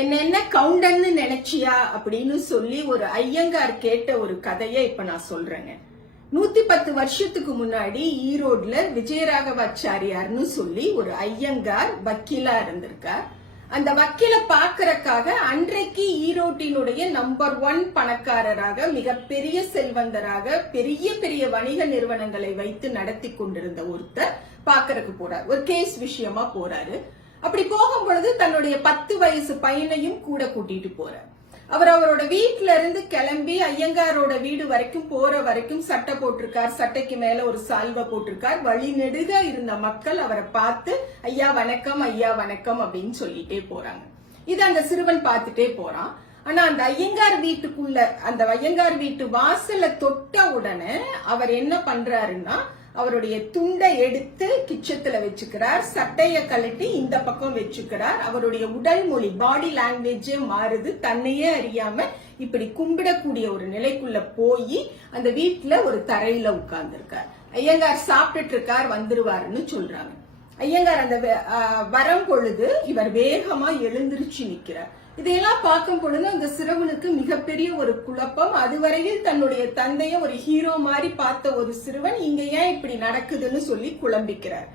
என்ன கவுண்டன்னு நினைச்சியா அப்படின்னு சொல்லி ஒரு ஐயங்கார் கேட்ட ஒரு கதையை இப்ப நான் சொல்றேங்க. 110 வருஷத்துக்கு முன்னாடி ஈரோட்ல விஜயராகவாச்சாரியார்னு சொல்லி ஒரு ஐயங்கார் வக்கீலா இருந்திருக்கார். அந்த வக்கீல பாக்குறதுக்காக அன்றைக்கு ஈரோட்டினுடைய நம்பர் 1 பணக்காரராக, மிகப்பெரிய செல்வந்தராக, பெரிய பெரிய வணிக நிறுவனங்களை வைத்து நடத்தி கொண்டிருந்த ஒருத்தர் பாக்குறதுக்கு போறார். ஒரு கேஸ் விஷயமா போறாரு. அப்படி போகும் பொழுது தன்னுடைய 10 வயசு பையனையும் கூட கூட்டிட்டு போறார். அவரோட வீட்டுல இருந்து கிளம்பி ஐயங்காரோட வீடு வரைக்கும் போற வரைக்கும் சட்டை போட்டிருக்கார், சட்டைக்கு மேல ஒரு சால்வை போட்டிருக்கார். வழி நெடுக இருந்த மக்கள் அவரை பார்த்து ஐயா வணக்கம், ஐயா வணக்கம் அப்படின்னு சொல்லிட்டே போறாங்க. இது அந்த சிறுவன் பார்த்துட்டே போறான். ஆனா அந்த ஐயங்கார் வீட்டுக்குள்ள, அந்த ஐயங்கார் வீட்டு வாசல தொட்ட உடனே அவர் என்ன பண்றாருன்னா, அவருடைய துண்டை எடுத்து கிச்சத்துல வச்சுக்கிறார், சட்டைய கழட்டி இந்த பக்கம் வச்சுக்கிறார். அவருடைய உடல் மொழி, பாடி லாங்குவேஜே மாறுது. தன்னையே அறியாம இப்படி கும்பிடக்கூடிய ஒரு நிலைக்குள்ள போய் அந்த வீட்டுல ஒரு தரையில உட்கார்ந்து இருக்கார். ஐயங்கார் சாப்பிட்டுட்டு இருக்கார், வந்துருவாருன்னு சொல்றாங்க. ஐயங்கார் அந்த வரும் பொழுது இவர் வேகமா எழுந்திருச்சு நிக்கிறார். இதையெல்லாம் பார்க்கும் பொழுது அந்த சிறுவனுக்கு மிகப்பெரிய ஒரு குழப்பம். அதுவரையில் தன்னுடைய தந்தைய ஒரு ஹீரோ மாதிரி பார்த்த ஒரு சிறுவன் இங்க ஏன் இப்படி நடக்குதுன்னு சொல்லி குழம்பிக்கிறார்.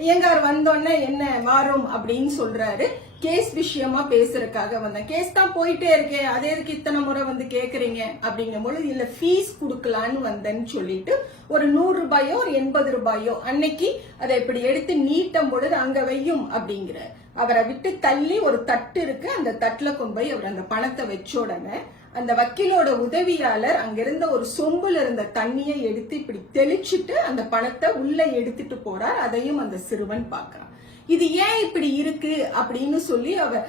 ஐயங்கார் வந்தோடனே என்ன வாரும் அப்படின்னு சொல்றாரு. கேஸ் விஷயமா பேசுறதுக்காக வந்தேன். கேஸ் தான் போயிட்டே இருக்கேன், அதே எதுக்கு இத்தனை முறை வந்து கேக்குறீங்க அப்படிங்கும் பொழுது, இல்ல ஃபீஸ் கொடுக்கலான்னு வந்தேன்னு சொல்லிட்டு ஒரு 100 ரூபாயோ ஒரு 80 ரூபாயோ அன்னைக்கு அதை இப்படி எடுத்து நீட்டும் பொழுது அங்க வையும் அப்படிங்கிற. அவரை விட்டு தள்ளி ஒரு தட்டு இருக்கு, அந்த தட்டுல கொண்டு போய் அவர் அந்த பணத்தை வச்ச உடனே அந்த வக்கீலோட உதவியாளர் அங்கிருந்த ஒரு சொம்புல இருந்த தண்ணியை எடுத்து இப்படி தெளிச்சுட்டு அந்த பணத்தை உள்ள எடுத்துட்டு போறார். அதையும் அந்த சிறுவன் பார்க்கறான். இது ஏன் இப்படி இருக்கு அப்படின்னு சொல்லி அவர்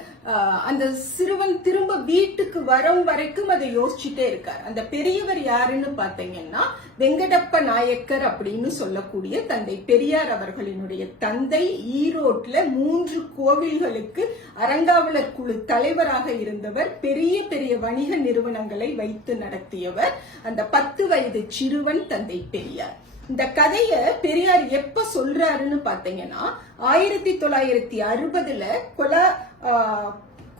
அந்த சிறுவன் திரும்ப வீட்டுக்கு வரும் வரைக்கும் அதை யோசிச்சுட்டே இருக்கார். அந்த பெரியவர் யாருன்னு பாத்தீங்கன்னா வெங்கடப்ப நாயக்கர் அப்படின்னு சொல்லக்கூடிய தந்தை பெரியார் அவர்களினுடைய தந்தை. ஈரோட்ல 3 கோவில்களுக்கு அறங்காவலர் குழு தலைவராக இருந்தவர். பெரிய பெரிய வணிக நிறுவனங்களை வைத்து நடத்தியவர். அந்த 10 வயது சிறுவன் தந்தை பெரியார். இந்த கதைய பெரியார் எப்ப சொல்றாருன்னு பாத்தீங்கன்னா 1960ல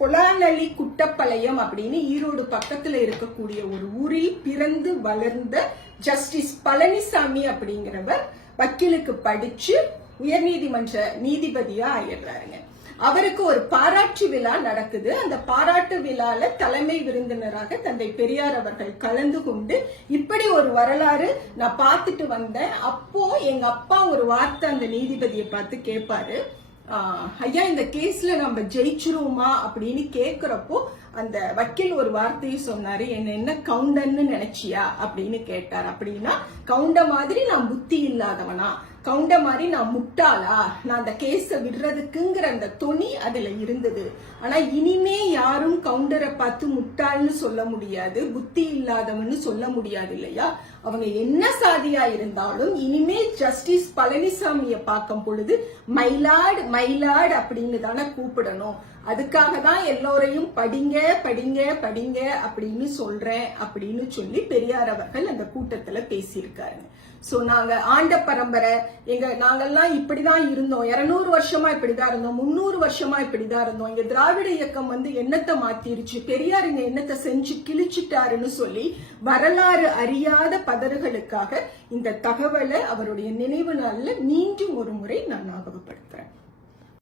கொலாநலி குட்டப்பாளையம் அப்படின்னு ஈரோடு பக்கத்துல இருக்கக்கூடிய ஒரு ஊரில் பிறந்து வளர்ந்த ஜஸ்டிஸ் பழனிசாமி அப்படிங்கிறவர் வக்கீலுக்கு படிச்சு உயர்நீதிமன்ற நீதிபதியா ஆயிடுறாருங்க. அவருக்கு ஒரு பாராட்டு விழா நடக்குது. அந்த பாராட்டு விழால தலைமை விருந்தினராக தந்தை பெரியார் அவர்கள் கலந்து கொண்டு இப்படி ஒரு வரலாறு நான் பார்த்துட்டு வந்தேன். அப்போ எங்க அப்பா ஒரு வார்த்தை அந்த நீதிபதியை பார்த்து கேட்பாரு, ஐயா இந்த கேஸ்ல நம்ம ஜெயிச்சிருவோமா அப்படின்னு கேக்குறப்போ அந்த வக்கீல் ஒரு வார்த்தையை சொன்னாரு, என்ன கவுண்டன்னு நினைச்சியா அப்படின்னு கேட்டார். அப்படின்னா கவுண்ட மாதிரி நான் புத்தி இல்லாதவனா, கவுண்ட மாதிரி நான் முட்டாளா, நான் அந்த கேஸ விடுறதுக்குங்கிற அந்த துணி அதுல இருந்தது. ஆனா இனிமே யாரும் கவுண்டரை பார்த்து முட்டாள்னு சொல்ல முடியாது, புத்தி இல்லாதவன்னு சொல்ல முடியாது இல்லையா. அவங்க என்ன சாதியா இருந்தாலும் இனிமே ஜஸ்டிஸ் பழனிசாமிய பார்க்கும் பொழுது மயிலாடு மயிலாடு அப்படின்னு தானே கூப்பிடணும். அதுக்காக தான் எல்லோரையும் படிங்க படிங்க படிங்க அப்படின்னு சொல்றேன் அப்படின்னு சொல்லி பெரியார் அவர்கள் அந்த கூட்டத்துல பேசியிருக்காருங்க. சோ நாங்க ஆண்ட பரம்பரை, நாங்கெல்லாம் இப்படிதான் இருந்தோம், 200 வருஷமா இப்படிதான் இருந்தோம், 300 வருஷமா இப்படிதான் இருந்தோம், இங்க திராவிட இயக்கம் வந்து எண்ணத்தை மாத்திருச்சு, பெரியார் இங்க எண்ணத்தை செஞ்சு கிழிச்சிட்டாருன்னு சொல்லி வரலாறு அறியாத பதறுகளுக்காக இந்த தகவலை அவருடைய நினைவு நாள்ல மீண்டும் ஒரு முறை நான் ஞாபகப்படுத்துறேன்.